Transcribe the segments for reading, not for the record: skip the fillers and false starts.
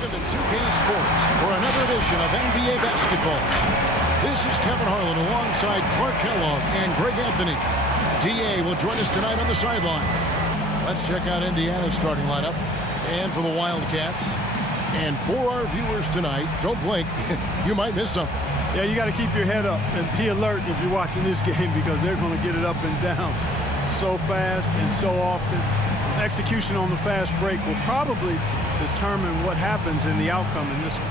Welcome to 2K Sports for another edition of NBA basketball. This is Kevin Harlan alongside Clark Kellogg and Greg Anthony. DA will join us tonight on the sideline. Let's check out Indiana's starting lineup. And for the Wildcats. And for our viewers tonight, don't blink, you might miss something. Yeah, you got to keep your head up and be alert if you're watching this game because they're going to get it up and down so fast and so often. Execution on the fast break will probably determine what happens in the outcome in this one.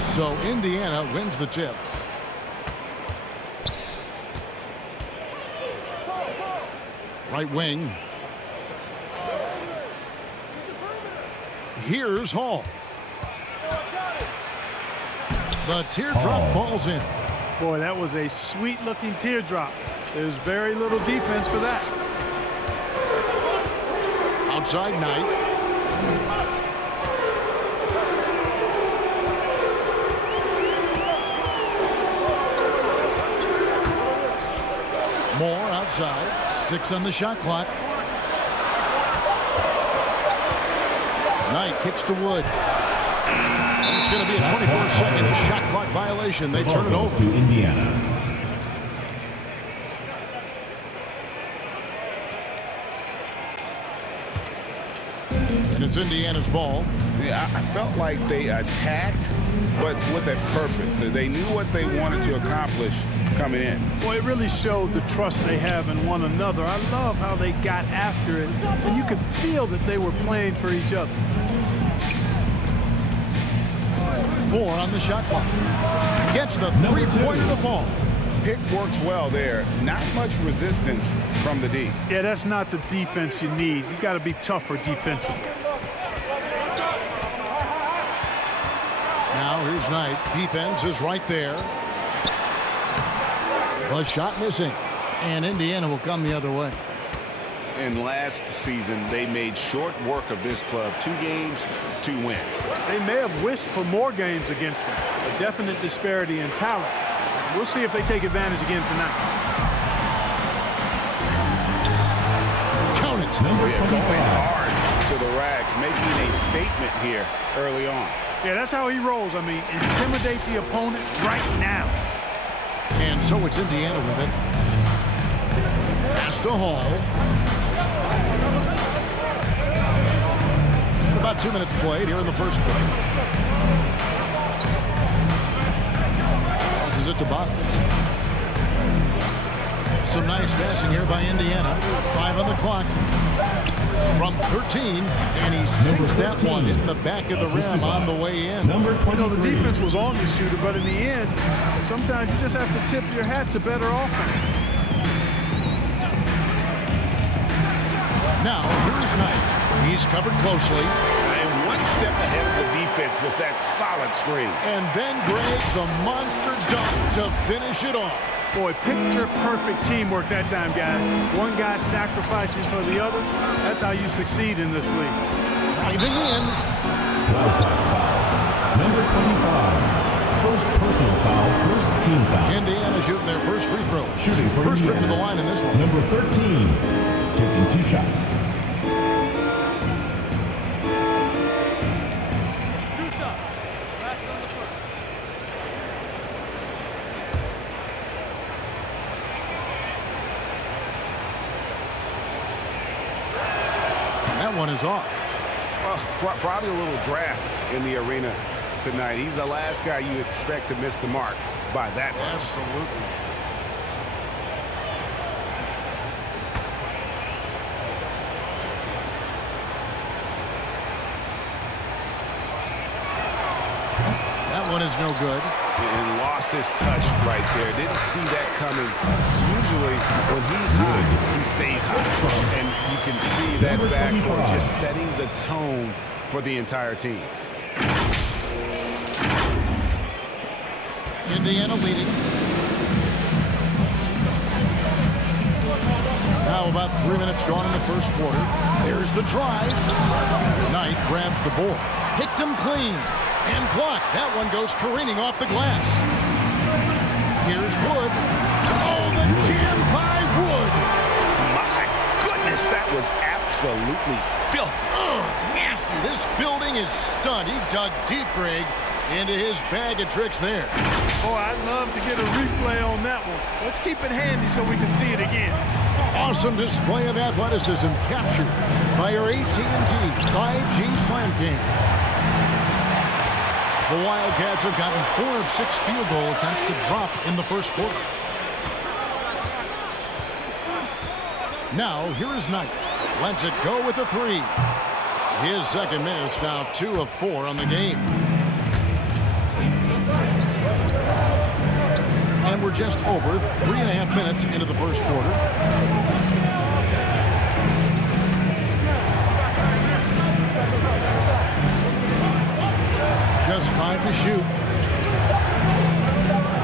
So Indiana wins the tip. Right wing. Here's Hall. The teardrop falls in. Boy, that was a sweet-looking teardrop. There's very little defense for that. Outside Knight. Moore outside. 6 on the shot clock. Knight kicks to Wood. And it's going to be a 24-second shot clock violation. They turn it over to Indiana. And it's Indiana's ball. Yeah, I felt like they attacked, but with a purpose. They knew what they wanted to accomplish coming in. Well, it really showed the trust they have in one another. I love how they got after it, and you could feel that they were playing for each other. 4 on the shot clock. Gets the three-pointer to fall. Pick works well there. Not much resistance from the D. Yeah, that's not the defense you need. You got to be tougher defensively. Now here's Knight. Defense is right there. The shot missing. And Indiana will come the other way. And last season, they made short work of this club. 2 games, 2 wins. They may have wished for more games against them. A definite disparity in talent. We'll see if they take advantage again tonight. Count it. Going hard to the rack, making a statement here early on. Yeah, that's how he rolls. I mean, intimidate the opponent right now. And so it's Indiana with it. Pass to Hall. About 2 minutes played here in the first quarter. Passes it to Bottoms. Some nice passing here by Indiana. 5 on the clock. From 13, and he sinks that one in the back of the rim on the way in. Number 23. The defense was on the shooter, but in the end, sometimes you just have to tip your hat to better offense. Now, here's Knight. He's covered closely. And one step ahead of the defense with that solid screen. And then Greg, the monster dunk to finish it off. Boy, picture-perfect teamwork that time, guys. One guy sacrificing for the other. That's how you succeed in this league. Driving in. Wildcats foul. Number 25. First personal foul, first team foul. Indiana shooting their first free throw. Shooting for first trip to Indiana. the line in this one. Number 13. Taking 2 shots. That one is off. Well, probably a little draft in the arena tonight. He's the last guy you expect to miss the mark by that much. Absolutely. That one is no good. And lost his touch right there. Didn't see that coming. Usually, when he's hot, he stays hot. And you can see that backcourt just setting the tone for the entire team. Indiana leading. Now about 3 minutes gone in the first quarter. There's the drive. Knight grabs the board. Picked him clean. And blocked. That one goes careening off the glass. Here's Wood. Oh, the jam by Wood. My goodness, that That was absolutely filthy. Oh, nasty. This building is stunned. He dug deep, Greg, into his bag of tricks there. Boy, I'd love to get a replay on that one. Let's keep it handy so we can see it again. Awesome display of athleticism captured by our AT&T 5G Slam King. The Wildcats have gotten 4 of 6 field goal attempts to drop in the first quarter. Now, here is Knight. Lets it go with a 3. His second miss, now 2 of 4 on the game. And we're just over 3.5 minutes into the first quarter. Just 5 to shoot.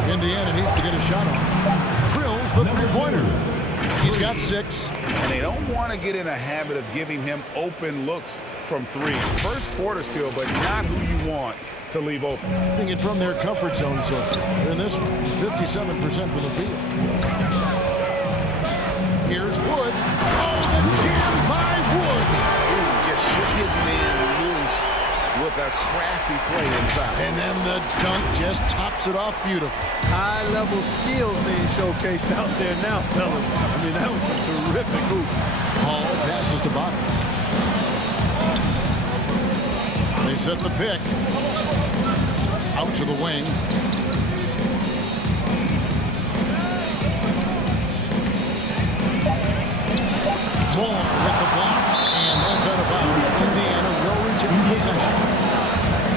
Indiana needs to get a shot off. Drills the three-pointer. He's got 6. And they don't want to get in a habit of giving him open looks from 3. First quarter still, but not who you want to leave open. Thinking from their comfort zone so far. In this one, 57% from the field. Here's Wood. Oh, the jam by Wood. Ooh, just shook his man loose with a crafty play inside. And then the dunk just tops it off beautiful. High-level skills being showcased out there now, fellas. I mean, that was a terrific hoop. Hall passes to Bottoms. They set the pick. Out to the wing. Moore with the block. And that's out of bounds. Indiana will retain possession.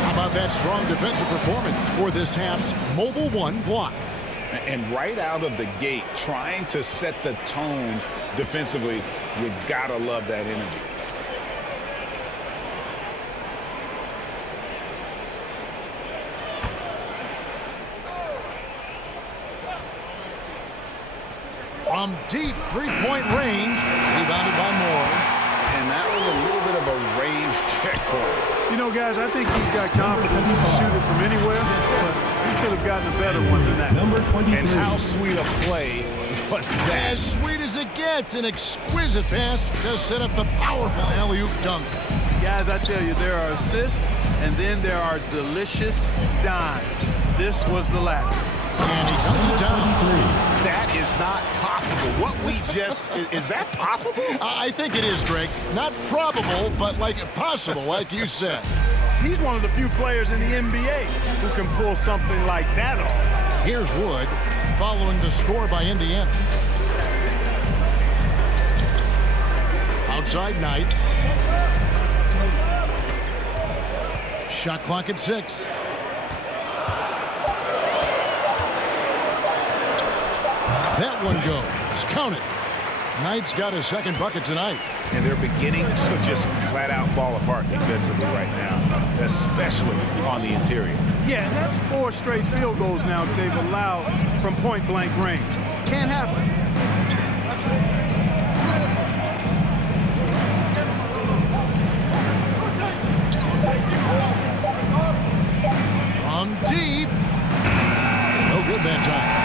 How about that strong defensive performance for this half's Mobile One block? And right out of the gate, trying to set the tone defensively, you gotta love that energy. From deep three-point range, rebounded by Moore. And that was a little bit of a range check for him. You know, guys, I think he's got confidence to shoot it from anywhere, but he could have gotten a better one than that. Number 23. And how sweet a play was that? As sweet as it gets, an exquisite pass to set up the powerful alley-oop dunk. Guys, I tell you, there are assists, and then there are delicious dimes. This was the latter. And he dunks it down. That is not possible. What we just, is that possible? I think it is, Greg. Not probable, but like possible, like you said. He's one of the few players in the NBA who can pull something like that off. Here's Wood following the score by Indiana. Outside Knight. Shot clock at 6. That one goes. Count it. Knight's got his second bucket tonight. And they're beginning to just flat out fall apart defensively right now, especially on the interior. Yeah, and that's 4 straight field goals now that they've allowed from point-blank range. Can't happen. From deep. No good that time.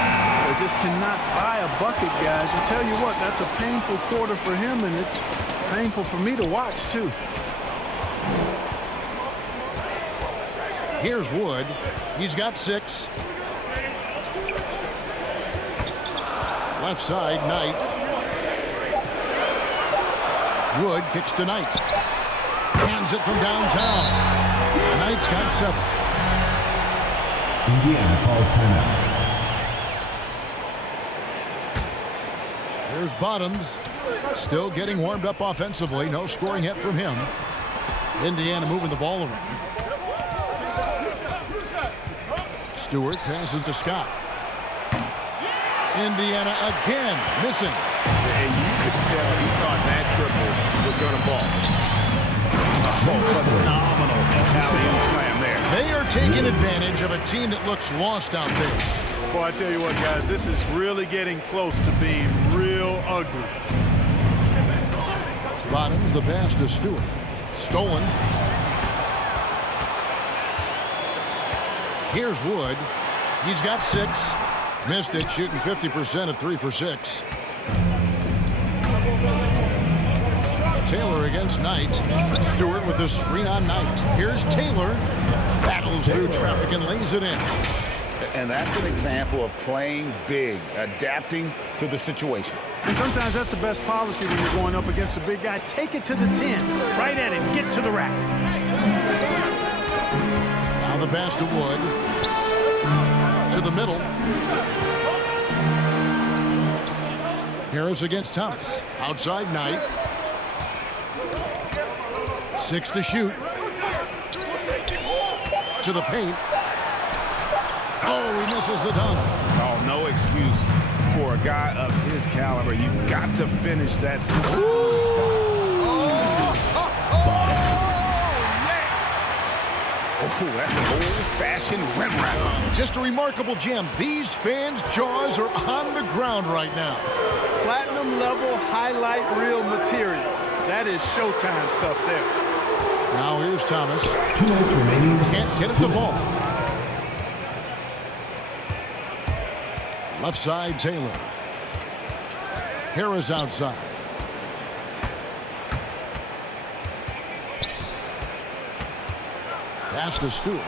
They just cannot buy a bucket, guys. I tell you what, that's a painful quarter for him, and it's painful for me to watch, too. Here's Wood. He's got 6. Left side, Knight. Wood kicks to Knight. Hands it from downtown. Knight's got 7. Indiana calls timeout. Here's Bottoms. Still getting warmed up offensively. No scoring yet from him. Indiana moving the ball around. Stewart passes to Scott. Indiana again missing. And you could tell he thought that triple was going to fall. Oh, phenomenal alley-oop slam there. They are taking advantage of a team that looks lost out there. Boy, I tell you what, guys, this is really getting close to being real ugly. Bottoms the pass to Stewart. Stolen. Here's Wood. He's got 6. Missed it, shooting 50% at 3 for 6. Taylor against Knight. Stewart with the screen on Knight. Here's Taylor. Battles through traffic and lays it in. And that's an example of playing big, adapting to the situation. And sometimes that's the best policy when you're going up against a big guy. Take it to the 10. Right at it. Get to the rack. Now the pass to Wood. To the middle. Harris against Thomas. Outside Knight. 6 to shoot. To the paint. Oh, he misses the dunk. Oh, no excuse for a guy of his caliber. You've got to finish that. Oh, that's an old-fashioned rim wrap. Just a remarkable gem. These fans' jaws are on the ground right now. Platinum level highlight reel material. That is Showtime stuff there. Now here's Thomas. 2 minutes remaining. Can't get it to fall. Left side, Taylor. Harris outside. Pass to Stewart.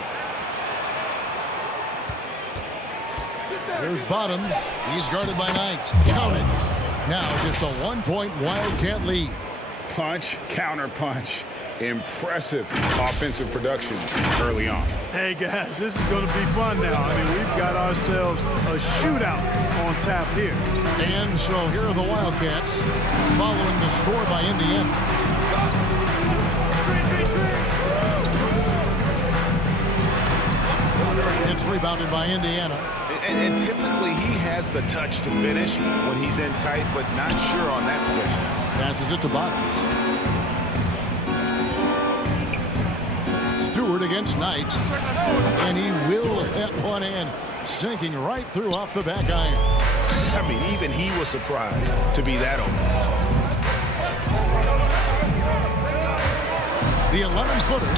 Here's Bottoms. He's guarded by Knight. Count it. Now just a 1-point Wildcat lead. Punch, counter punch. Impressive offensive production early on. Hey, guys, this is going to be fun now. I mean, we've got ourselves a shootout on tap here. And so here are the Wildcats following the score by Indiana. It's rebounded by Indiana. And typically he has the touch to finish when he's in tight, but not sure on that possession. Passes it to Bottoms. Stewart against Knight. And he wills that one in, sinking right through off the back iron. I mean, even he was surprised to be that open. The 11-footer.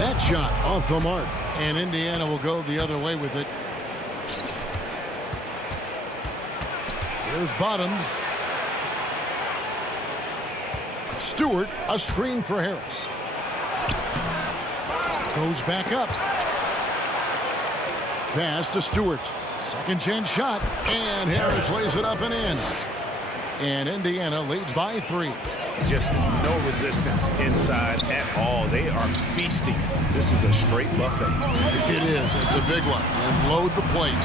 That shot off the mark. And Indiana will go the other way with it. Here's Bottoms. Stewart, a screen for Harris. Goes back up. Pass to Stewart. Second chance shot. And Harris lays it up and in. And Indiana leads by 3. Just no resistance inside at all. They are feasting. This is a straight buffet. It is. It's a big one. And load the plate.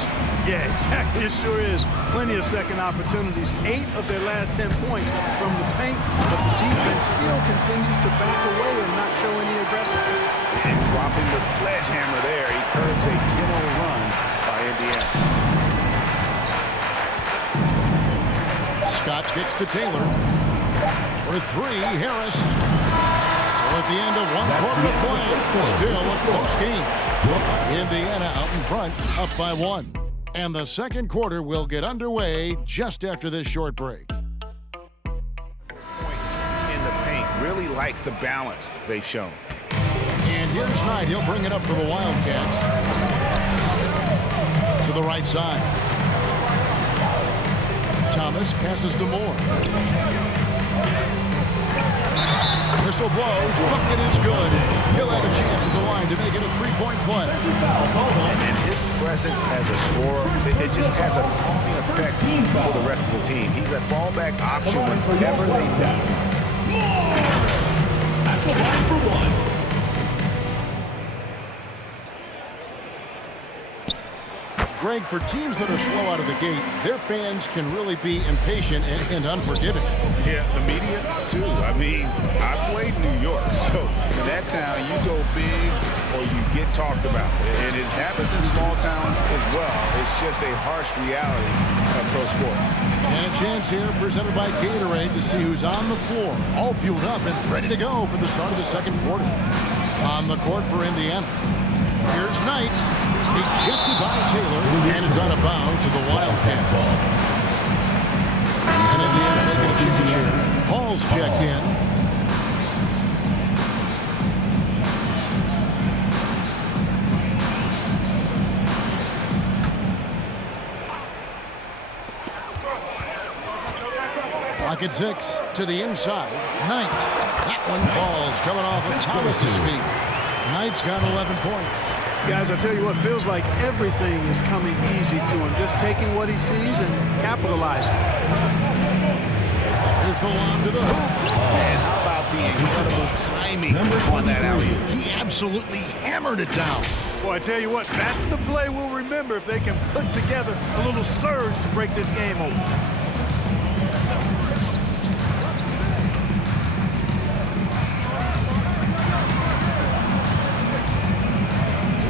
Yeah, exactly. It sure is. Plenty of second opportunities. 8 of their last 10 points from the paint, but the defense still continues to back away and not show any aggression. And dropping the sledgehammer there, he curbs a 10-0 run by Indiana. Scott kicks to Taylor. For 3, Harris. So at the end of 1 quarter of play, still a close game. Indiana out in front, up by 1. And the second quarter will get underway just after this short break. In the paint, really like the balance they've shown. And here's Knight. He'll bring it up for the Wildcats. To the right side. Thomas passes to Moore. Whistle blows. Bucket is good. He'll have a chance at the line to make it a 3-point play. And his presence as a scorer, it just has a calming effect for the rest of the team. He's a fallback option whenever they need. At the line for 1. Greg, for teams that are slow out of the gate, their fans can really be impatient and unforgiving. Yeah, the media, too. I mean, I played New York, so in that town, you go big or you get talked about. And it happens in small towns as well. It's just a harsh reality of pro sport. And a chance here presented by Gatorade to see who's on the floor, all fueled up and ready to go for the start of the second quarter. On the court for Indiana. Here's Knight. He's gifted by Taylor, and it's out of bounds to the Wildcats. And Indiana making a change here. Hall's checked in. Clock Second 6 to the inside. Knight. That one falls coming off of Thomas's feet. Knight's got 11 points. Guys, I tell you what, feels like everything is coming easy to him. Just taking what he sees and capitalizing. Here's the lob to the hoop. And how about the incredible timing on that alley-oop? He absolutely hammered it down. Boy, I tell you what, that's the play we'll remember if they can put together a little surge to break this game open.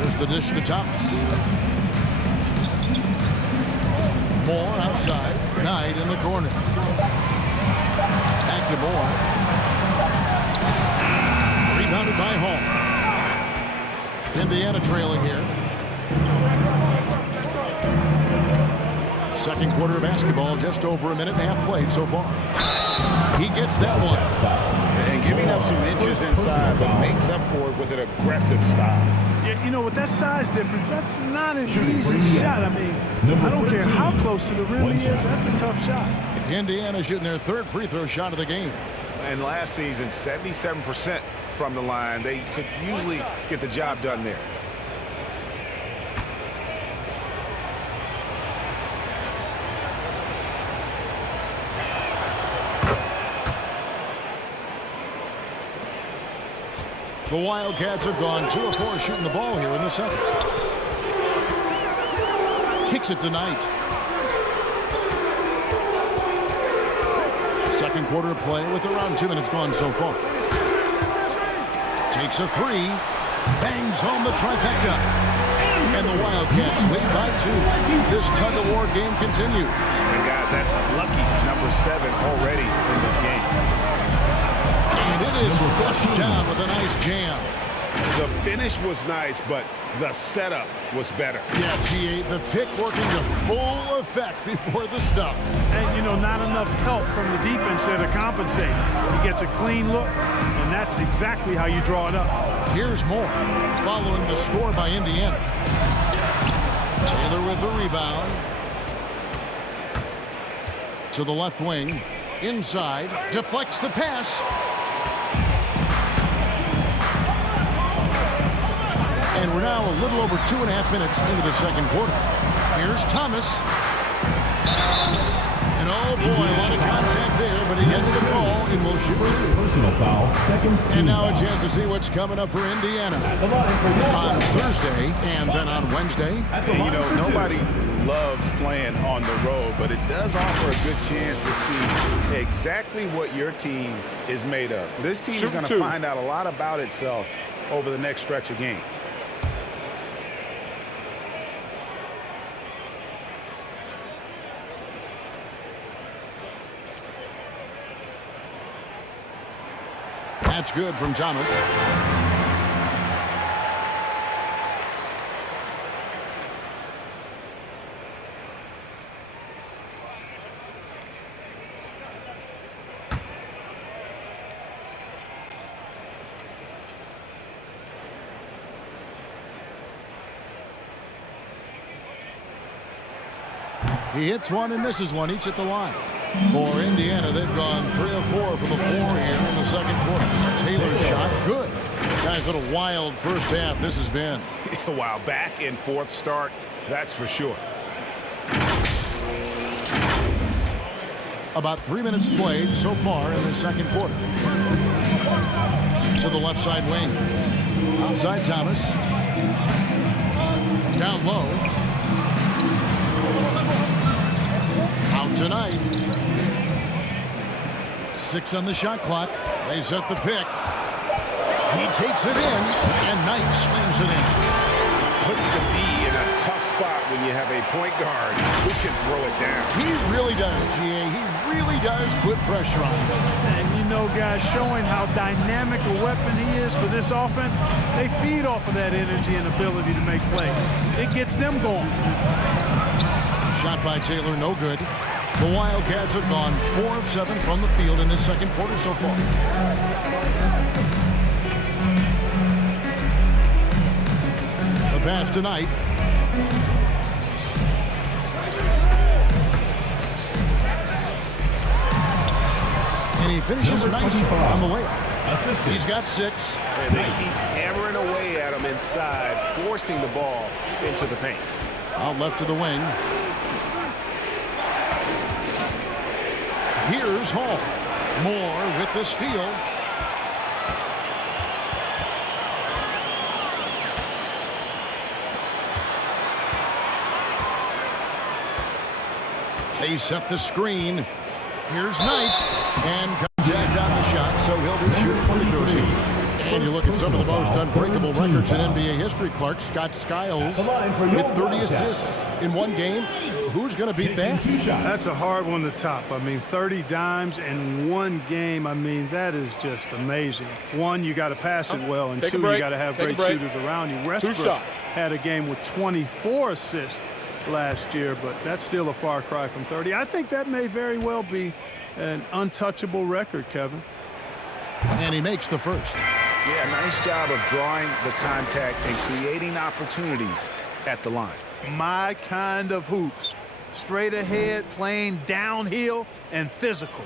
Here's the dish to Thomas. Moore outside. Knight in the corner. Back to Moore. Rebounded by Hall. Indiana trailing here. Second quarter of basketball, just over a minute and a half played so far. He gets that one. And giving up some inches inside, but makes up for it with an aggressive style. Yeah, you know, with that size difference, that's not an easy shot. I mean, I don't care how close to the rim he is, that's a tough shot. Indiana shooting their third free throw shot of the game. And last season, 77% from the line. They could usually get the job done there. The Wildcats have gone 2 of 4 shooting the ball here in the second. Kicks it to Knight. Second quarter of play with around 2 minutes gone so far. Takes a 3. Bangs home the trifecta. And the Wildcats lead by 2. This tug-of-war game continues. And guys, that's lucky number 7 already in this game. And it is flushed down with a nice jam. The finish was nice, but the setup was better. Yeah, GA, the pick working to full effect before the stuff. And, you know, not enough help from the defense there to compensate. He gets a clean look, and that's exactly how you draw it up. Here's more, following the score by Indiana. Taylor with the rebound. To the left wing. Inside. Deflects the pass. And we're now a little over 2.5 minutes into the second quarter. Here's Thomas. And oh boy, a lot of contact there, but he gets the call and will shoot 2. Personal foul, second team And now a foul. chance to see what's coming up for Indiana on Thursday and then on Wednesday. And, you know, nobody loves playing on the road, but it does offer a good chance to see exactly what your team is made of. This team is going to find out a lot about itself over the next stretch of games. That's good from Thomas. He hits one and misses one, each at the line. For Indiana, they've gone 3 of 4 from the floor here in the second quarter. Taylor's shot, good. Guys, what a wild first half this has been. Wow, back and forth start, that's for sure. About 3 minutes played so far in the second quarter. To the left side wing. Outside Thomas. Down low. Out tonight. 6 on the shot clock. They set the pick. He takes it in, and Knight slams it in. Puts the D in a tough spot when you have a point guard who can throw it down. He really does, GA. He really does put pressure on him. And, you know, guys, showing how dynamic a weapon he is for this offense, they feed off of that energy and ability to make plays. It gets them going. Shot by Taylor, no good. The Wildcats have gone 4 of 7 from the field in this second quarter so far. The pass tonight. he finishes nice on the way. Assistant. He's got 6. And they keep hammering away at him inside, forcing the ball into the paint. Out left of the wing. Here's Hall. Moore with the steal. They set the screen. Here's Knight. And contact on the shot, so he'll be shooting free throws here. And you look at some of the most unbreakable records in NBA history, Clark. Scott Skiles with 30 assists in one game. Who's going to beat that? That's a hard one to top. I mean, 30 dimes in one game. I mean, that is just amazing. One, you got to pass it well, and two, you got to have great shooters around you. Westbrook had a game with 24 assists last year, but that's still a far cry from 30. I think that may very well be an untouchable record, Kevin. And he makes the first. Yeah, nice job of drawing the contact and creating opportunities at the line. My kind of hoops. Straight ahead, playing downhill, and physical.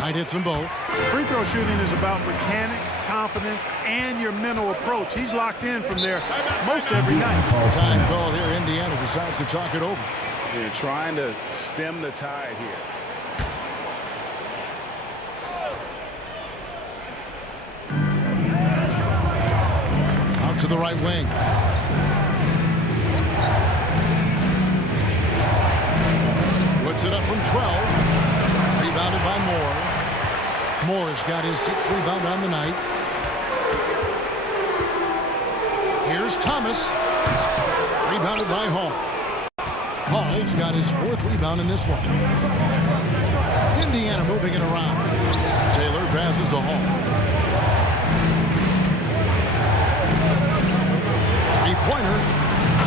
Knight hits them both. Free throw shooting is about mechanics, confidence, and your mental approach. He's locked in from there most every night. Time called here. Indiana decides to talk it over. They're trying to stem the tide here. Out to the right wing. Puts it up from 12. Rebounded by Moore. Moore's got his 6th rebound on the night. Here's Thomas. Rebounded by Hall. Hall's got his 4th rebound in this one. Indiana moving it around. Taylor passes to Hall. 3-pointer.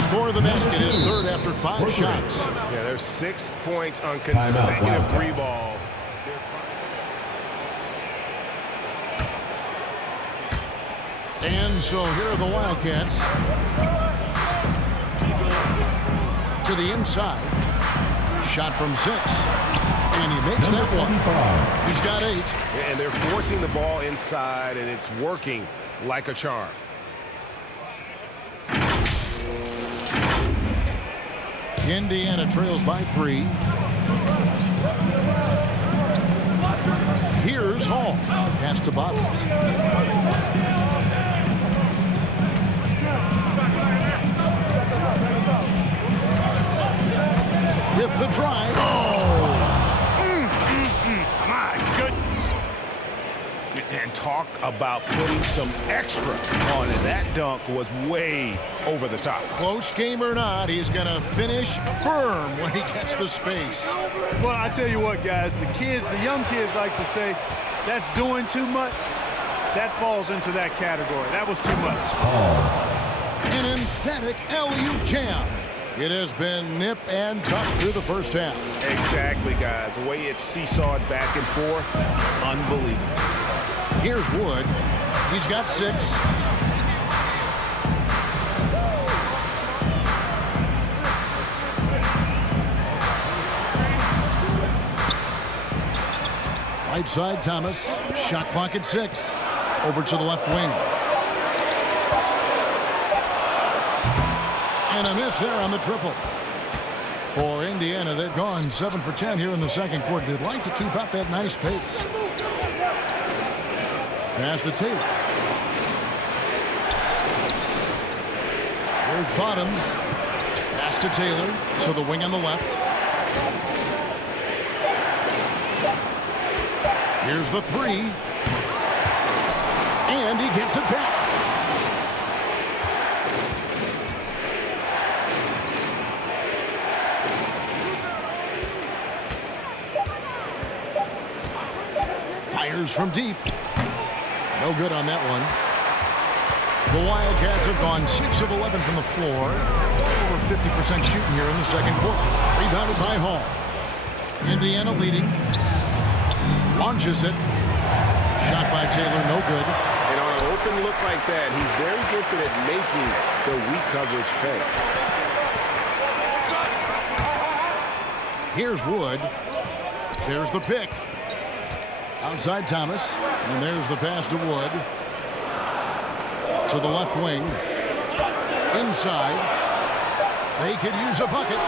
Score of the basket, his 3rd after 5 shots. Yeah, there's 6 points on consecutive 3 balls. And so here are the Wildcats. To the inside. Shot from 6. And he makes that one. He's got 8. And they're forcing the ball inside, and it's working like a charm. Indiana trails by 3. Here's Hall. Pass to Bottoms. With the drive. Oh! My goodness. And talk about putting some extra on it. That dunk was way over the top. Close game or not, he's going to finish firm when he gets the space. Well, I tell you what, guys, the young kids like to say, that's doing too much. That falls into that category. That was too much. An emphatic LU jam. It has been nip and tuck through the first half. Exactly, guys. The way it's seesawed back and forth, unbelievable. Here's Wood. He's got 6. Right side, Thomas. Shot clock at 6. Over to the left wing. And a miss there on the triple. For Indiana, they've gone 7 for 10 here in the second quarter. They'd like to keep up that nice pace. Pass to Taylor. Here's Bottoms. Pass to Taylor. To the wing on the left. Here's the 3. And he gets it back. Fires from deep. No good on that one. The Wildcats have gone 6 of 11 from the floor. Over 50% shooting here in the second quarter. Rebounded by Hall. Indiana leading. Launches it. Shot by Taylor, no good. And on an open look like that, he's very gifted at making the weak coverage pay. Here's Wood. There's the pick. Outside Thomas. And there's the pass to Wood. To the left wing. Inside. They could use a bucket.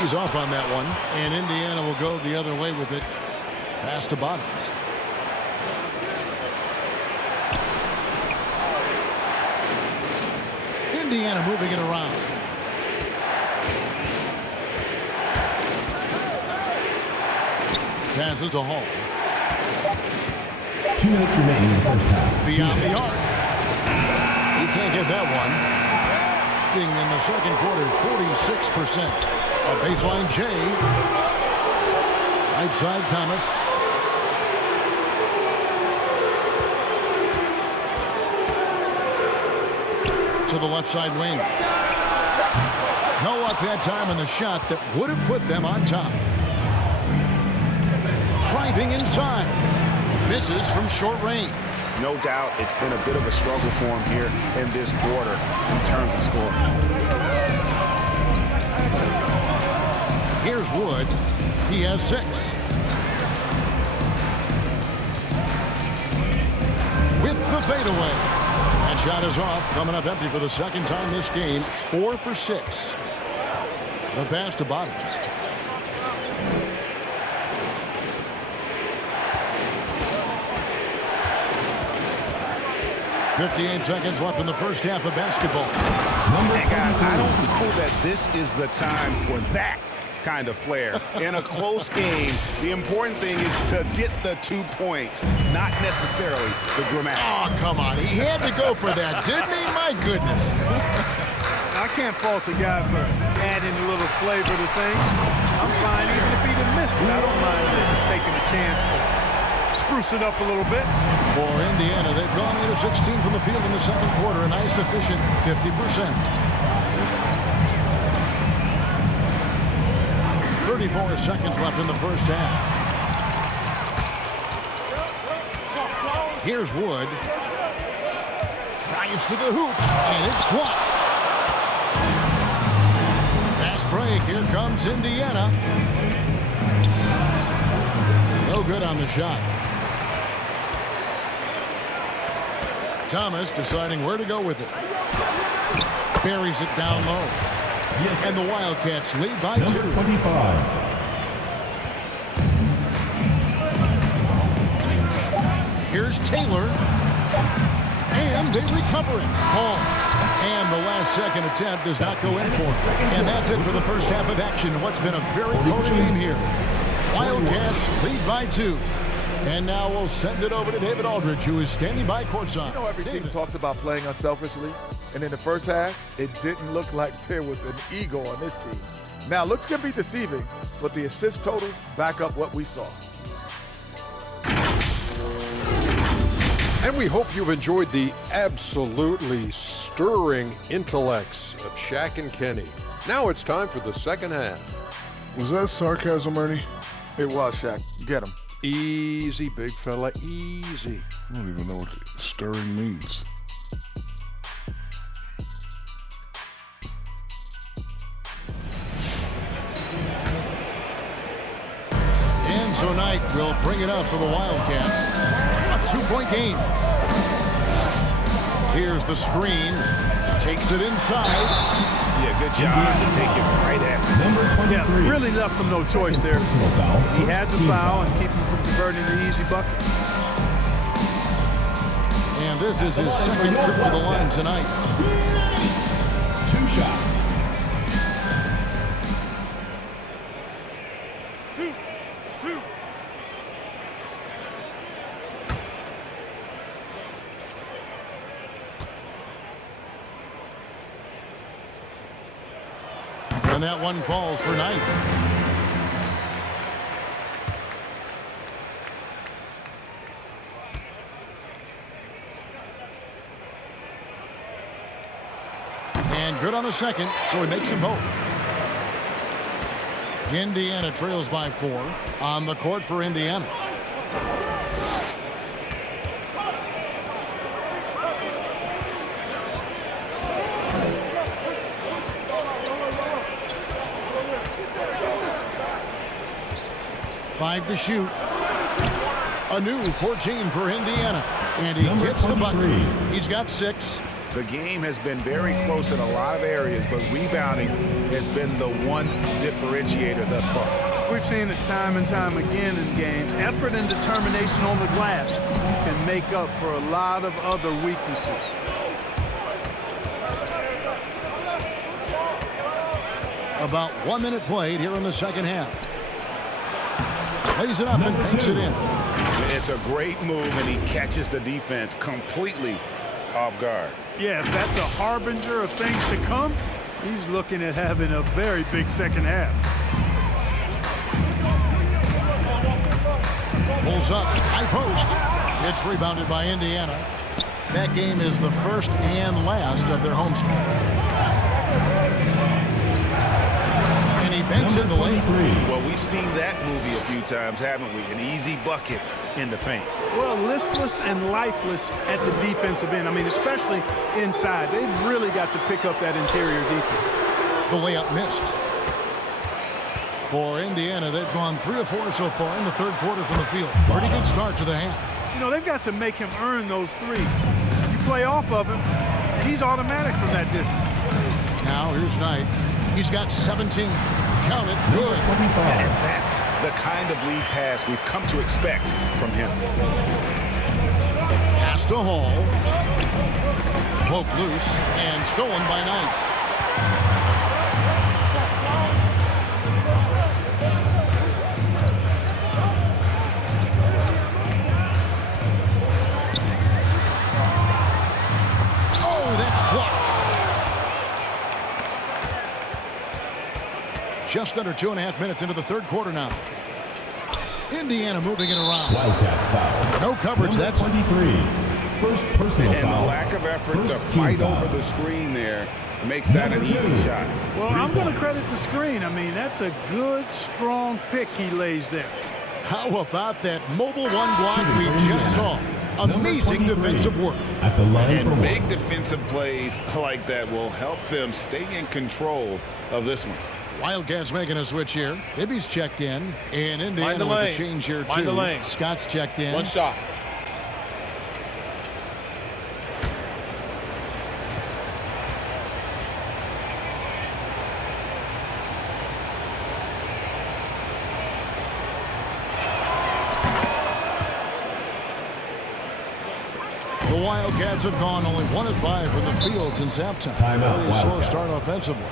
He's off on that one. And Indiana will go the other way with it. Pass to Bottoms. Indiana moving it around. Passes to Hall. 2 minutes remaining in the first half. Beyond the arc. He can't get that one. In the second quarter, 46%. A baseline J. Right side Thomas. To the left side wing. No luck that time on the shot that would have put them on top. Driving inside. Misses from short range. No doubt it's been a bit of a struggle for him here in this quarter in terms of scoring. Here's Wood. He has 6. With the fadeaway. That shot is off. Coming up empty for the second time this game. 4 for 6. The pass to Bottoms. .58 seconds left in the first half of basketball. Hey guys, I don't know that this is the time for that kind of flair. In a close game, the important thing is to get the 2 points, not necessarily the dramatics. Oh, come on. He had to go for that, didn't he? My goodness. I can't fault the guy for adding a little flavor to things. I'm fine even if he'd have missed it. I don't mind taking a chance to spruce it up a little bit. For Indiana, they've gone 8 of 16 from the field in the second quarter, a nice efficient 50%. 34 seconds left in the first half. Here's Wood. Drives to the hoop, and it's blocked. Fast break. Here comes Indiana. No good on the shot. Thomas deciding where to go with it. Buries it down low. Yes. And the Wildcats lead by Number 2. 25. Here's Taylor. And they recover it. Hall. And the last second attempt does not go in for it. And that's it for the first half of action. What's been a very close game here. Wildcats lead by 2. And now we'll send it over to David Aldridge, who is standing by courtside. You know, every team talks about playing unselfishly, and in the first half, it didn't look like there was an ego on this team. Now, looks can be deceiving, but the assist totals back up what we saw. And we hope you've enjoyed the absolutely stirring intellects of Shaq and Kenny. Now it's time for the second half. Was that sarcasm, Ernie? It was, Shaq. Get him. Easy, big fella, easy. I don't even know what stirring means. And so Knight will bring it up for the Wildcats. A 2-point game. Here's the screen. Takes it inside. Yeah, good job to take it right at him. Number 23. Yeah, really left him no choice there. He had to foul and keep him from converting the easy bucket. And this is his second trip to the line tonight. 2 shots. And that one falls for Knight. And good on the second, so he makes them both. Indiana trails by 4 on the court for Indiana. 5 to shoot. A new 14 for Indiana. And he Number gets the bucket. 23. He's got 6. The game has been very close in a lot of areas, but rebounding has been the one differentiator thus far. We've seen it time and time again in games. Effort and determination on the glass can make up for a lot of other weaknesses. About 1 minute played here in the second half. Lays it up and banks it in. It's a great move, and he catches the defense completely off guard. Yeah, if that's a harbinger of things to come, he's looking at having a very big second half. Pulls up, high post. It's rebounded by Indiana. That game is the first and last of their homestand. And he banks in the lane. Well, we've seen that movie a few times, haven't we? An easy bucket in the paint. Well, listless and lifeless at the defensive end. I mean, especially inside. They've really got to pick up that interior defense. The layup missed. For Indiana, they've gone 3 of 4 so far in the third quarter from the field. Pretty good start to the half. You know, they've got to make him earn those threes. You play off of him, and he's automatic from that distance. Now, here's Knight. He's got 17. Count it. Good. And that's the kind of lead pass we've come to expect from him. Pass to Hall. Poked loose and stolen by Knight. Just under 2.5 minutes into the third quarter now. Indiana moving it around. Wildcats foul. No coverage. Number That's 23. First personal And foul. the lack of effort First to team fight foul. over the screen there makes that an easy shot. Well, I'm going to credit the screen. I mean, that's a good, strong pick he lays there. How about that mobile one block we just saw? Amazing defensive work. At the line for And one. big defensive plays like that will help them stay in control of this one. Wildcats making a switch here. Ibby's checked in. And Indiana Mind the with the lanes. change here, Mind the too. lanes. Scott's checked in. One shot. The Wildcats have gone only 1 of 5 from the field since halftime. Timeout, Very slow Wildcats. start offensively.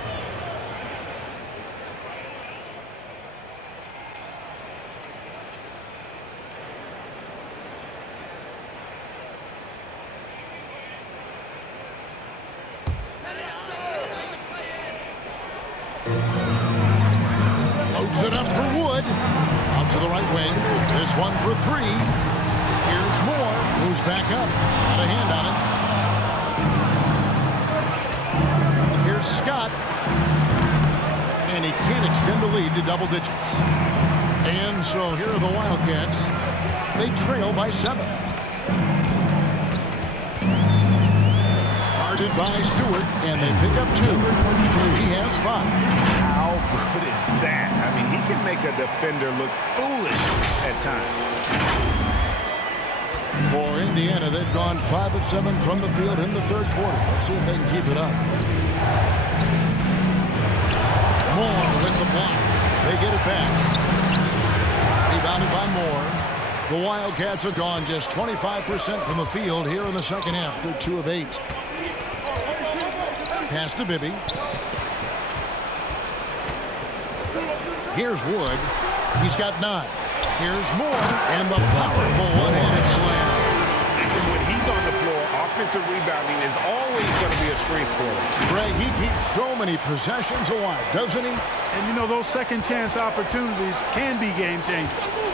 Loads it up for Wood. Out to the right wing. This one for 3. Here's Moore. Moves back up. Got a hand on it. Here's Scott. And he can't extend the lead to double digits. And so here are the Wildcats. They trail by 7. Guarded by Stewart. And they pick up 2. He has 5. How good is that? I mean, he can make a defender look foolish at times. For Indiana, they've gone 5 of 7 from the field in the third quarter. Let's see if they can keep it up. Moore with the block. They get it back. Rebounded by Moore. The Wildcats have gone just 25% from the field here in the second half. They're 2 of 8. Pass to Bibby. Here's Wood. He's got 9. Here's Moore. And the powerful one-handed slam. When he's on the floor, offensive rebounding is always going to be a strength for him. Greg, he keeps so many possessions alive, doesn't he? And, you know, those second-chance opportunities can be game-changing.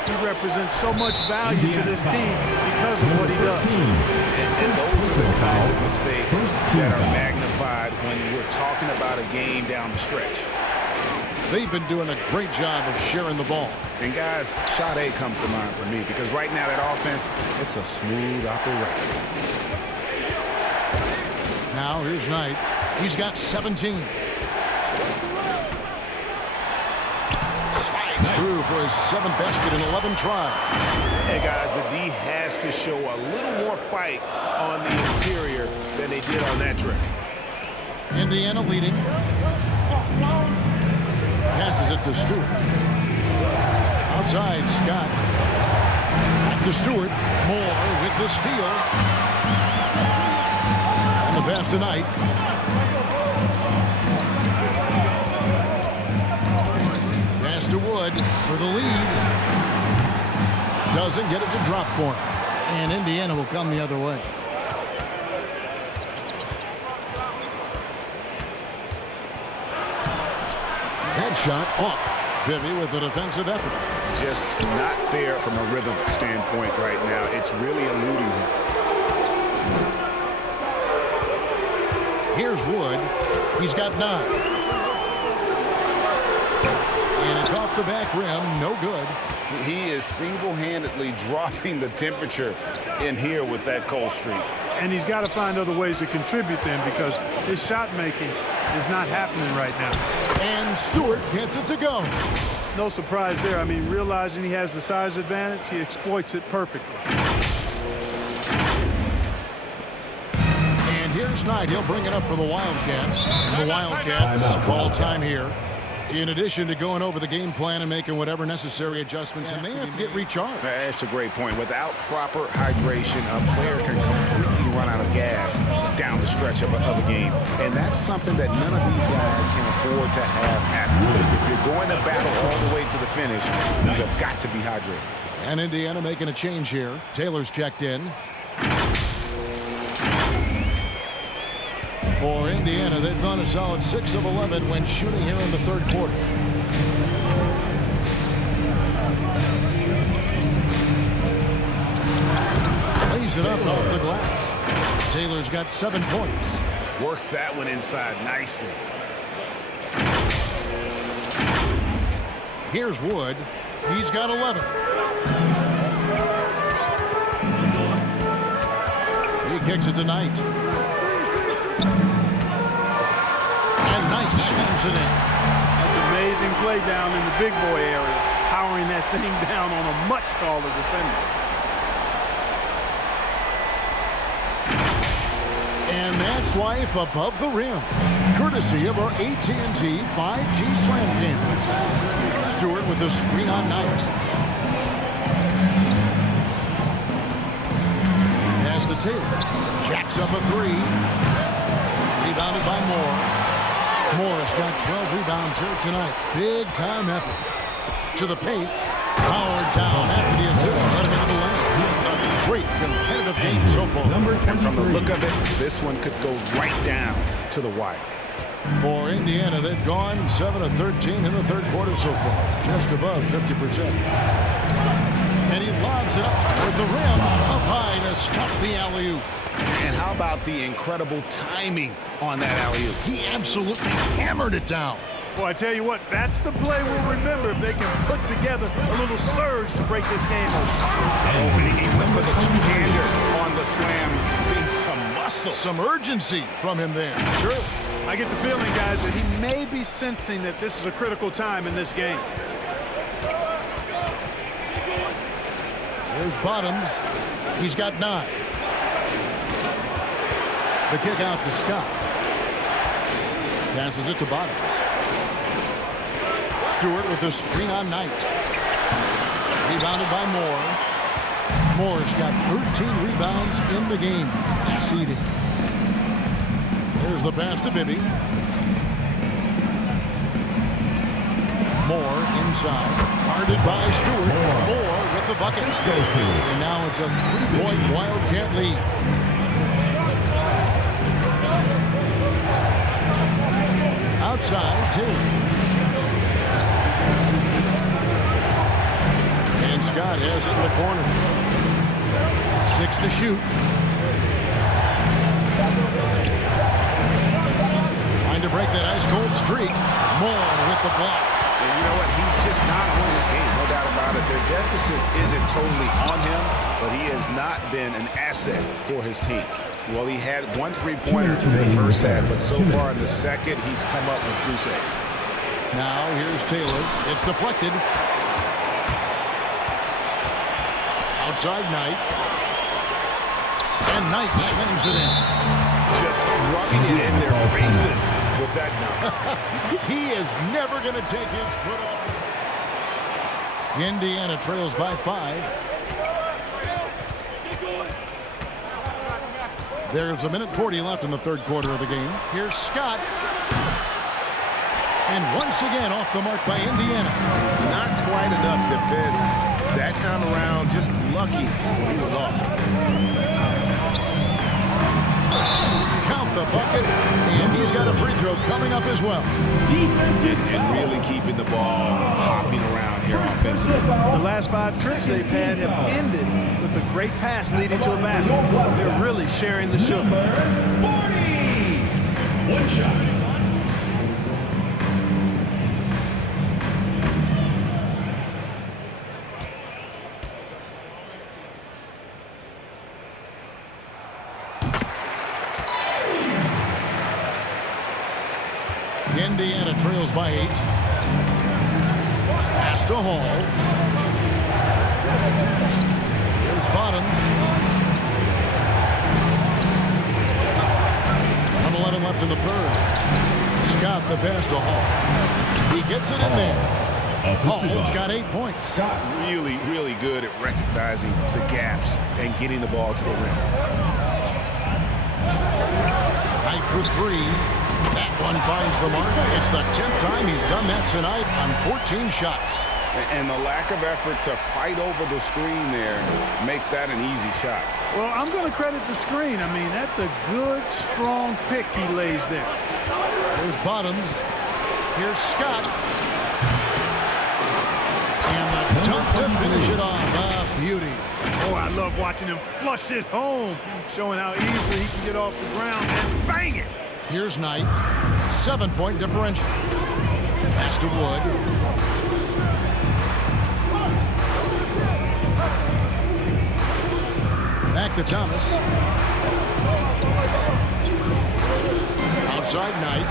He represents so much value to this team because of what he does. And those are the kinds of mistakes First team that are foul. magnified when we're talking about a game down the stretch. They've been doing a great job of sharing the ball. And guys, shot A comes to mind for me because right now that offense, it's a smooth operation. Now here's Knight. He's got 17. Slide He's through for his 7th basket in 11 tries. Hey, guys, the D has to show a little more fight on the interior than they did on that trip. Indiana leading. Passes it to Stewart. Outside, Scott. Back to Stewart. Moore with the steal. And the pass tonight. Pass to Wood for the lead. Doesn't get it to drop for him. And Indiana will come the other way. Headshot off. Bibby with a defensive effort. Just not there from a rhythm standpoint right now. It's really eluding him. Here's Wood. He's got 9. And it's off the back rim. No good. He is single-handedly dropping the temperature in here with that cold streak. And he's got to find other ways to contribute then, because his shot making is not happening right now. And Stewart gets it to go. No surprise there. I mean, realizing he has the size advantage, he exploits it perfectly. And here's Knight. He'll bring it up for the Wildcats. The Wildcats call time here. In addition to going over the game plan and making whatever necessary adjustments, and they have to get recharged. That's a great point. Without proper hydration, a player can completely run out of gas down the stretch of a game. And that's something that none of these guys can afford to have happen. If you're going to battle all the way to the finish, you have got to be hydrated. And Indiana making a change here. Taylor's checked in. For Indiana, they've gone a solid 6 of 11 when shooting here in the 3rd quarter. Lays it up off the glass. Taylor's got 7 points. Work that one inside nicely. Here's Wood. He's got 11. He kicks it to Knight. And Knight slams it in. That's amazing play down in the big boy area, powering that thing down on a much taller defender. And that's life above the rim, courtesy of our AT&T 5G Slam Cam. Stewart with the screen on Knight. Pass to Taylor. Jacks up a 3. Rebounded by Moore. Moore's got 12 rebounds here tonight. Big time effort. To the paint. Powered down after the assist. Let him into the lane. A great competitive game so far. And from the look of it, this one could go right down to the wire. For Indiana, they've gone 7 of 13 in the 3rd quarter so far. Just above 50%. And he lobs it up toward the rim. Up high to stop the alley-oop. And how about the incredible timing on that alley-oop? He absolutely hammered it down. Well, I tell you what, that's the play we'll remember if they can put together a little surge to break this game open. Oh, and he went for the two-hander on the slam. See some muscle. Some urgency from him there. Sure. I get the feeling, guys, that he may be sensing that this is a critical time in this game. Here's Bottoms. He's got 9. The kick out to Scott. Passes it to Bottoms. Stewart with the screen on Knight. Rebounded by Moore. Moore's got 13 rebounds in the game. Class eating. There's the pass to Bibby. Moore inside. Guarded by Stewart. Moore with the bucket. And now it's a 3-point Wildcat lead. Outside, Taylor. And Scott has it in the corner. 6 to shoot. Trying to break that ice-cold streak. Moore with the block. And you know what? He's just not on his game, no doubt about it. Their deficit isn't totally on him, but he has not been an asset for his team. Well, he had 1 3-pointer in the first half, but so far in the second, he's come up with goose eggs. Now here's Taylor. It's deflected. Outside Knight. And Knight slams it in. Just rubbing it in their faces with that number. He is never going to take his foot off. Indiana trails by 5. There's 1:40 left in the third quarter of the game. Here's Scott. And once again off the mark by Indiana. Not quite enough defense that time around. Just lucky when he was off. Count the bucket. And he's got a free throw coming up as well. Defensive And really keeping the ball hopping around here offensively. The last 5 trips they've had have ended with a great pass leading to a basket. They're really sharing the sugar. 40. One shot. Indiana trails by 8. Pass to Hall. Here's Bottoms. 1:11 left in the third. Scott the pass to Hall. He gets it in there. Hall's got 8 points. Really, really good at recognizing the gaps and getting the ball to the rim. Knight for 3. That one finds the mark. It's the 10th time he's done that tonight on 14 shots. And the lack of effort to fight over the screen there makes that an easy shot. Well, I'm going to credit the screen. I mean, that's a good, strong pick he lays there. There's Bottoms. Here's Scott. And the dunk to finish it off. Beauty. Oh, I love watching him flush it home, showing how easily he can get off the ground and bang it. Here's Knight. 7-point differential. Pass to Wood. Back to Thomas. Outside Knight.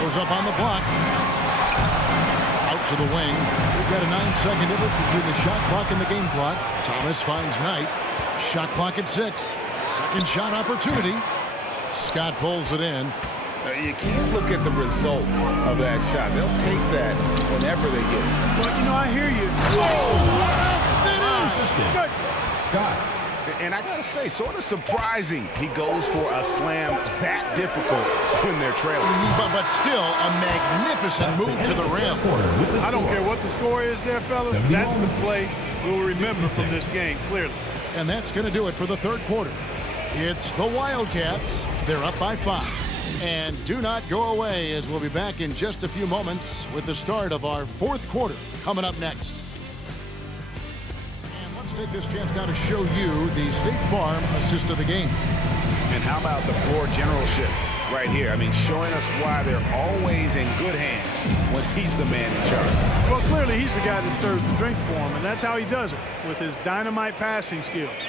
Goes up on the block. Out to the wing. We've got a 9-second difference between the shot clock and the game clock. Thomas finds Knight. Shot clock at 6. Second shot opportunity. Scott pulls it in. You can't look at the result of that shot. They'll take that whenever they get it. Well, you know, I hear you. Good. Scott. And I got to say, sort of surprising he goes for a slam that difficult when they're trailing. But still a magnificent move to the rim. I don't care what the score is there, fellas. That's the play we'll remember from this game, clearly. And that's going to do it for the third quarter. It's the Wildcats. They're up by 5. And do not go away, as we'll be back in just a few moments with the start of our fourth quarter coming up next. And let's take this chance now to show you the State Farm assist of the game. And how about the floor generalship right here? I mean, showing us why they're always in good hands when he's the man in charge. Well, clearly he's the guy that stirs the drink for him, and that's how he does it, with his dynamite passing skills.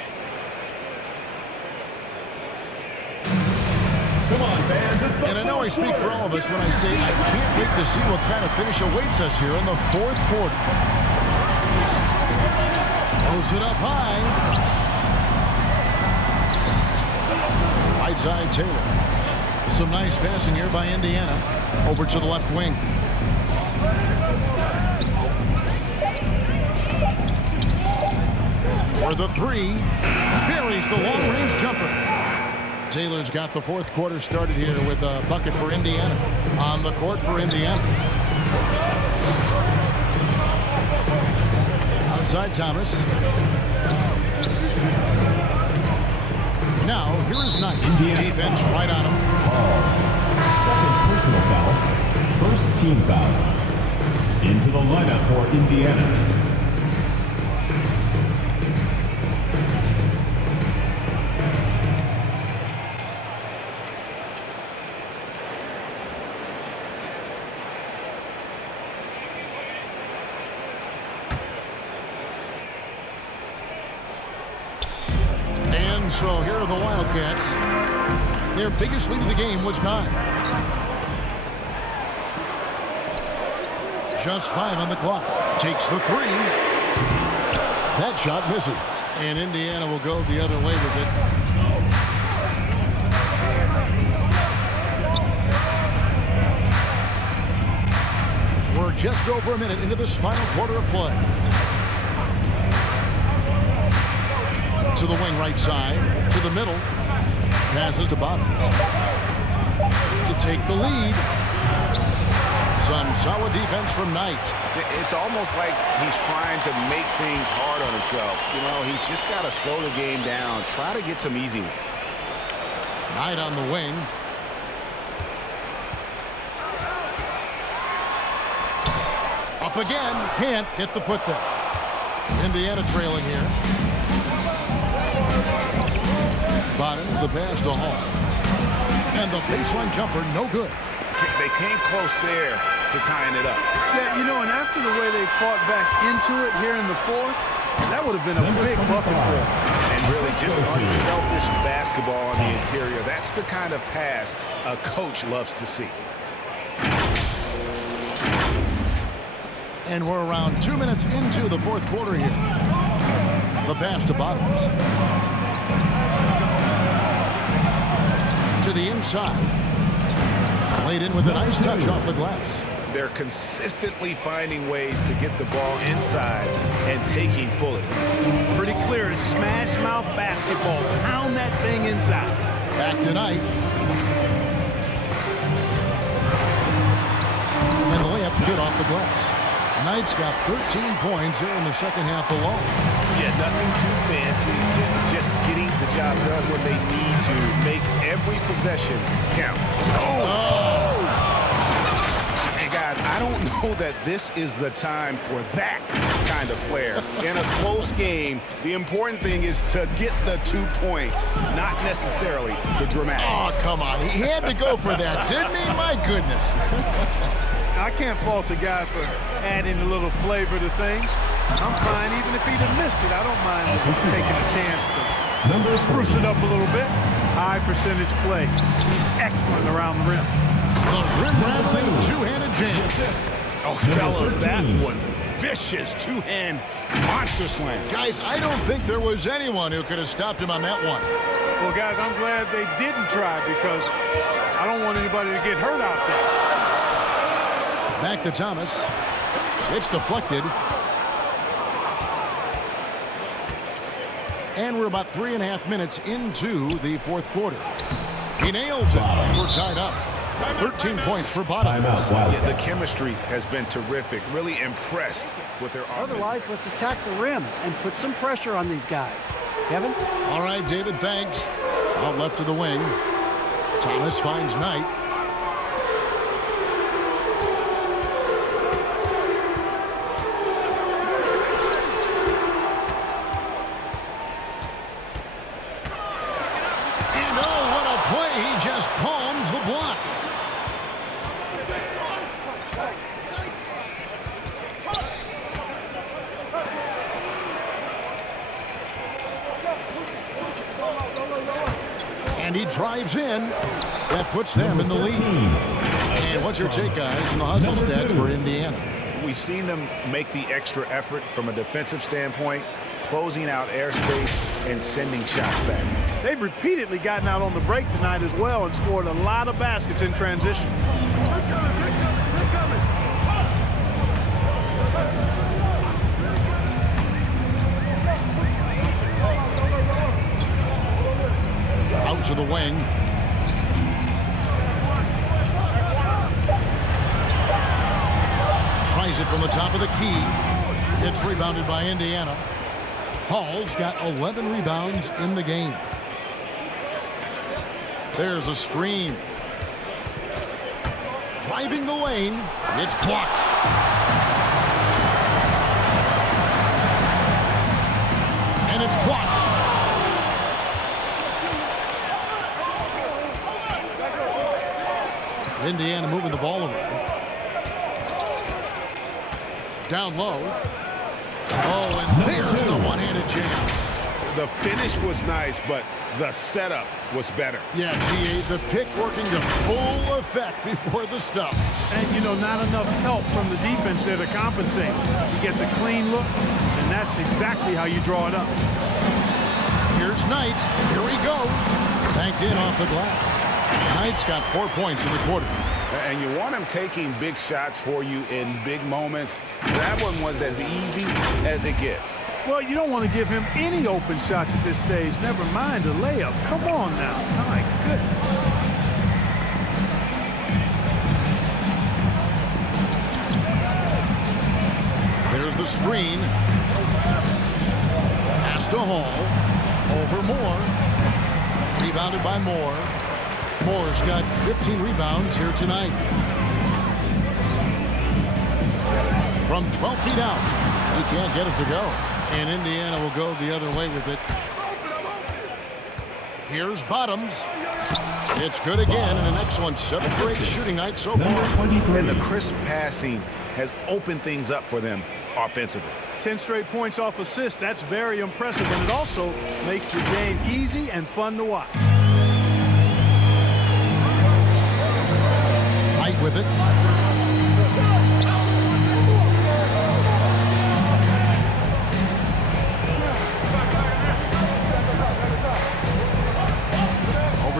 Come on, fans. It's the And I know I speak for all of us when I say I can't wait to see what kind of finish awaits us here in the fourth quarter. Throws it up high. Right side Taylor. Some nice passing here by Indiana. Over to the left wing. For the 3. Buries the long-range jumper. Taylor's got the fourth quarter started here with a bucket for Indiana. On the court for Indiana. Outside Thomas. Now, here is Knight. Indiana. Defense right on him. Second personal foul. First team foul. Into the lineup for Indiana. So here are the Wildcats. Their biggest lead of the game was 9. Just 5 on the clock. Takes the 3. That shot misses. And Indiana will go the other way with it. We're just over a minute into this final quarter of play. To the wing right side. To the middle. Passes to Bottoms. To take the lead. Some solid defense from Knight. It's almost like he's trying to make things hard on himself. You know, he's just got to slow the game down. Try to get some easy ones. Knight on the wing. Up again. Can't get the putback. Indiana trailing here. Bottoms the pass to Hall. And the baseline jumper, no good. They came close there to tying it up. Yeah, you know, and after the way they fought back into it here in the fourth, that would have been a big bucket for them. And really just unselfish basketball on the interior. That's the kind of pass a coach loves to see. And we're around 2 minutes into the fourth quarter here. The pass to Bottoms. To the inside. Laid in with a nice touch off the glass. They're consistently finding ways to get the ball inside and taking full advantage. Pretty clear. It's smash mouth basketball. Pound that thing inside. Back to Knight. And the layup's good off the glass. Knight's got 13 points here in the second half alone. Yeah, nothing too fancy. Just getting the job done when they need to. Make every possession count. Oh! Hey, guys, I don't know that this is the time for that kind of flair. In a close game, the important thing is to get the 2 points, not necessarily the dramatics. Oh, come on. He had to go for that, didn't he? My goodness. I can't fault the guy for adding a little flavor to things. I'm fine even if he'd have missed it. I don't mind taking a chance to spruce it up a little bit. High percentage play. He's excellent around the rim. The rim-rattling two-handed jam. Oh, fellas, that was vicious two-hand monster slam. Guys, I don't think there was anyone who could have stopped him on that one. Well, guys, I'm glad they didn't try because I don't want anybody to get hurt out there. Back to Thomas. It's deflected. And we're about 3.5 minutes into the fourth quarter. He nails it, and we're tied up. 13 points for Bottoms. Yeah, the chemistry has been terrific. Really impressed with their offense. Otherwise, let's attack the rim and put some pressure on these guys. Kevin? All right, David, thanks. Out left of the wing. Thomas finds Knight. And oh, what a play. He just palms the block. And he drives in. That puts them in the lead. And what's your take, guys, on the hustle stats for Indiana? We've seen them make the extra effort from a defensive standpoint, closing out airspace and sending shots back. They've repeatedly gotten out on the break tonight as well and scored a lot of baskets in transition. Out to the wing. Tries it from the top of the key. It's rebounded by Indiana. Hall's got 11 rebounds in the game. There's a screen. Driving the lane. It's blocked. And it's blocked. Indiana moving the ball around. Down low. Oh, and there's the one-handed jam. The finish was nice, but the setup was better. Yeah, GA, the pick working to full effect before the stuff. And, you know, not enough help from the defense there to compensate. He gets a clean look, and that's exactly how you draw it up. Here's Knight. Here he goes. Banked in off the glass. Knight's got 4 points in the quarter. And you want him taking big shots for you in big moments. That one was as easy as it gets. Well, you don't want to give him any open shots at this stage. Never mind a layup. Come on now. My goodness. There's the screen. Pass to Hall. Over Moore. Rebounded by Moore. Moore's got 15 rebounds here tonight. From 12 feet out. He can't get it to go. And Indiana will go the other way with it. Here's Bottoms. It's good again, and an excellent 7th grade shooting night so far. And the crisp passing has opened things up for them offensively. 10 straight points off assist. That's very impressive, and it also makes the game easy and fun to watch. Knight with it.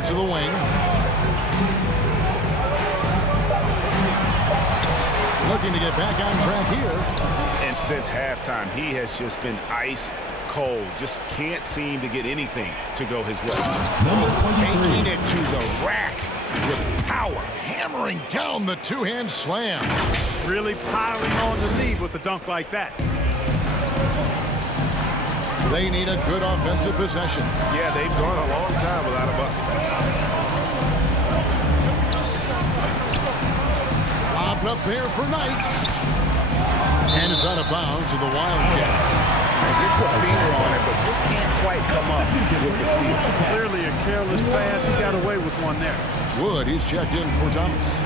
To the wing. Looking to get back on track here. And since halftime, he has just been ice cold. Just can't seem to get anything to go his way. Taking it to the rack with power. Hammering down the two-hand slam. Really piling on the lead with a dunk like that. They need a good offensive possession. Yeah, they've gone a long time without a bucket. Lobbed up there for Knight. And it's out of bounds to the Wildcats. Gets a finger on it, but just can't quite come up with the steal. Clearly a careless pass. He got away with one there. Wood, he's checked in for Thomas.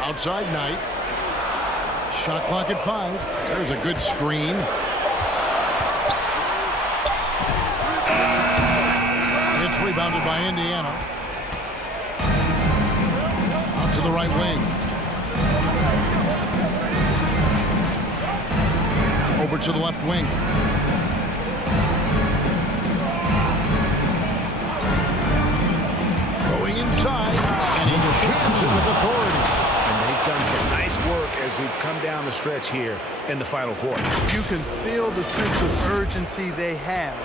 Outside Knight. Shot clock at 5. There's a good screen. It's rebounded by Indiana. Out to the right wing. Over to the left wing. Going inside, and he jams it with authority. Done some nice work as we've come down the stretch here in the final quarter. You can feel the sense of urgency they have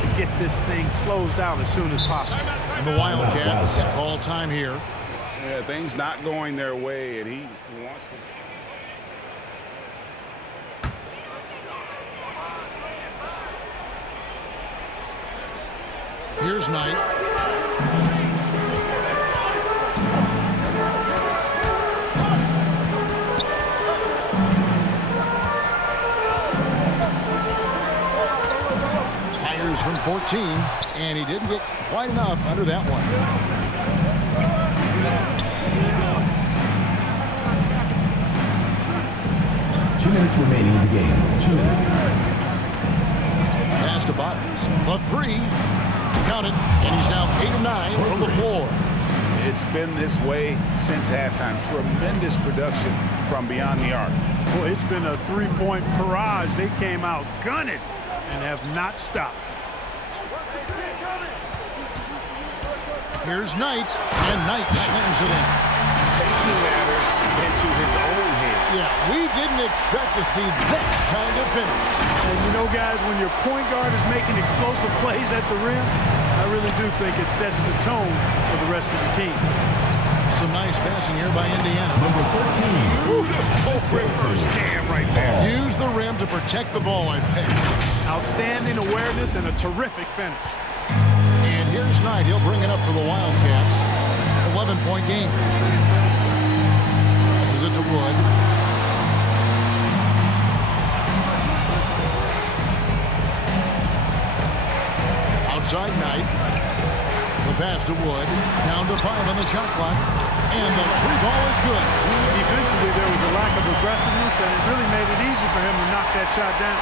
to get this thing closed out as soon as possible. And the Wildcats call time here. Yeah, things not going their way, and he wants to. Here's Knight. From 14, and he didn't get quite enough under that one. 2 minutes remaining in the game. 2 minutes. Pass to Bottoms. The 3. Count it, and he's now 8 of 9 from the floor. It's been this way since halftime. Tremendous production from beyond the arc. Well, it's been a three-point barrage. They came out gunning and have not stopped. Here's Knight, and Knight slams it in. Taking matters into his own hands. Yeah, we didn't expect to see that kind of finish. And you know, guys, when your point guard is making explosive plays at the rim, I really do think it sets the tone for the rest of the team. Some nice passing here by Indiana. Number 13. Beautiful reverse jam right there. Use the rim to protect the ball, I think. Outstanding awareness and a terrific finish. And here's Knight. He'll bring it up for the Wildcats. 11-point game. Passes it to Wood. Outside Knight. pass to Wood. Down to 5 on the shot clock. And the three ball is good. Defensively, there was a lack of aggressiveness, and it really made it easy for him to knock that shot down.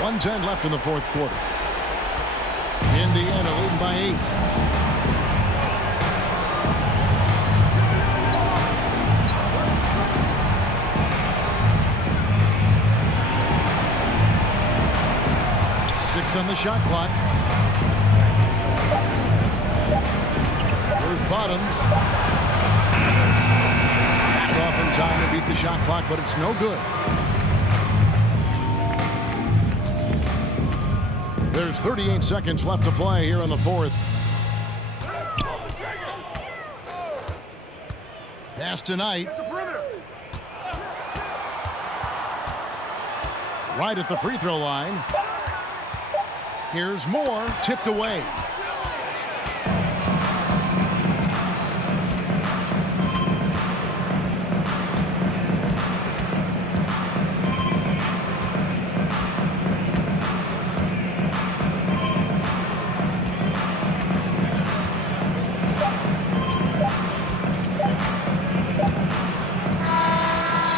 1:10 left in the fourth quarter. Indiana leading by 8. On the shot clock. Here's Bottoms. Got it off in time to beat the shot clock, but it's no good. There's 38 seconds left to play here in the fourth. Pass tonight. Right at the free throw line. Here's Moore, tipped away.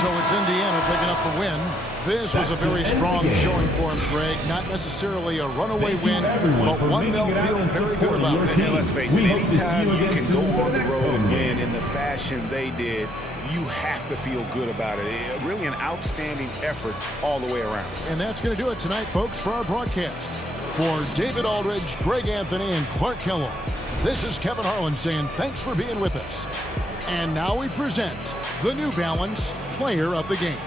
So it's Indiana picking up the win. This was a very strong showing for him, Greg. Not necessarily a runaway win, but one they'll feel very good about. And let's face it, anytime you can go on the road and win in the fashion they did, you have to feel good about it. Really an outstanding effort all the way around. And that's going to do it tonight, folks, for our broadcast. For David Aldridge, Greg Anthony, and Clark Kellogg, this is Kevin Harlan saying thanks for being with us. And now we present the New Balance Player of the Game.